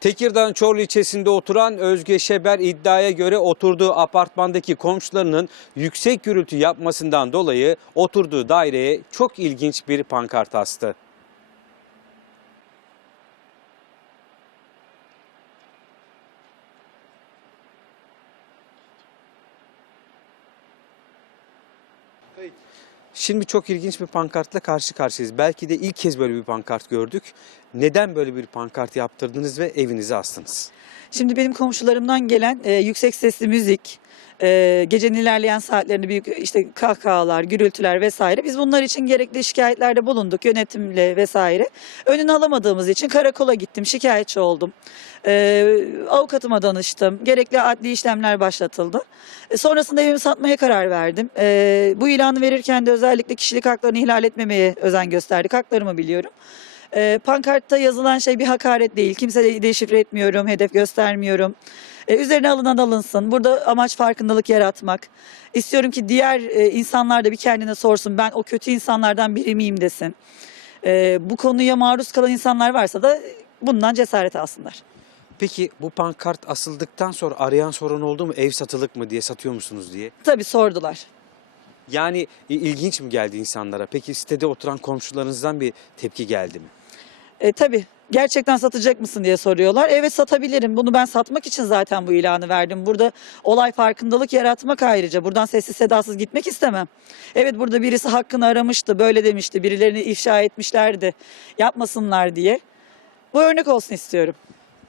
Tekirdağ'ın Çorlu ilçesinde oturan Özge Şeber iddiaya göre oturduğu apartmandaki komşularının yüksek gürültü yapmasından dolayı oturduğu daireye çok ilginç bir pankart astı. Şimdi çok ilginç bir pankartla karşı karşıyayız. Belki de ilk kez böyle bir pankart gördük. Neden böyle bir pankart yaptırdınız ve evinize astınız? Şimdi benim komşularımdan gelen e, yüksek sesli müzik, e, gecenin ilerleyen saatlerinde büyük işte kahkahalar, gürültüler vesaire. Biz bunlar için gerekli şikayetlerde bulunduk yönetimle vesaire. Önünü alamadığımız için karakola gittim, şikayetçi oldum. E, avukatıma danıştım. Gerekli adli işlemler başlatıldı. E, sonrasında evimi satmaya karar verdim. E, bu ilanı verirken de özellikle kişilik haklarını ihlal etmemeye özen gösterdik. Haklarımı biliyorum. E, pankartta yazılan şey bir hakaret değil. Kimse deşifre etmiyorum, hedef göstermiyorum. E, üzerine alınan alınsın. Burada amaç farkındalık yaratmak. İstiyorum ki diğer e, insanlar da bir kendine sorsun. Ben o kötü insanlardan biri miyim desin. E, bu konuya maruz kalan insanlar varsa da bundan cesaret alsınlar. Peki bu pankart asıldıktan sonra arayan soran oldu mu ev satılık mı diye satıyor musunuz diye? Tabii sordular. Yani i- ilginç mi geldi insanlara? Peki sitede oturan komşularınızdan bir tepki geldi mi? E, tabii gerçekten satacak mısın diye soruyorlar. Evet satabilirim. Bunu ben satmak için zaten bu ilanı verdim. Burada olay farkındalık yaratmak ayrıca. Buradan sessiz sedasız gitmek istemem. Evet burada birisi hakkını aramıştı. Böyle demişti. Birilerini ifşa etmişlerdi. Yapmasınlar diye. Bu örnek olsun istiyorum.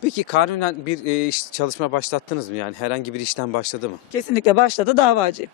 Peki kanunen bir e, iş- çalışma başlattınız mı? Yani herhangi bir işten başladı mı? Kesinlikle başladı davacıyım.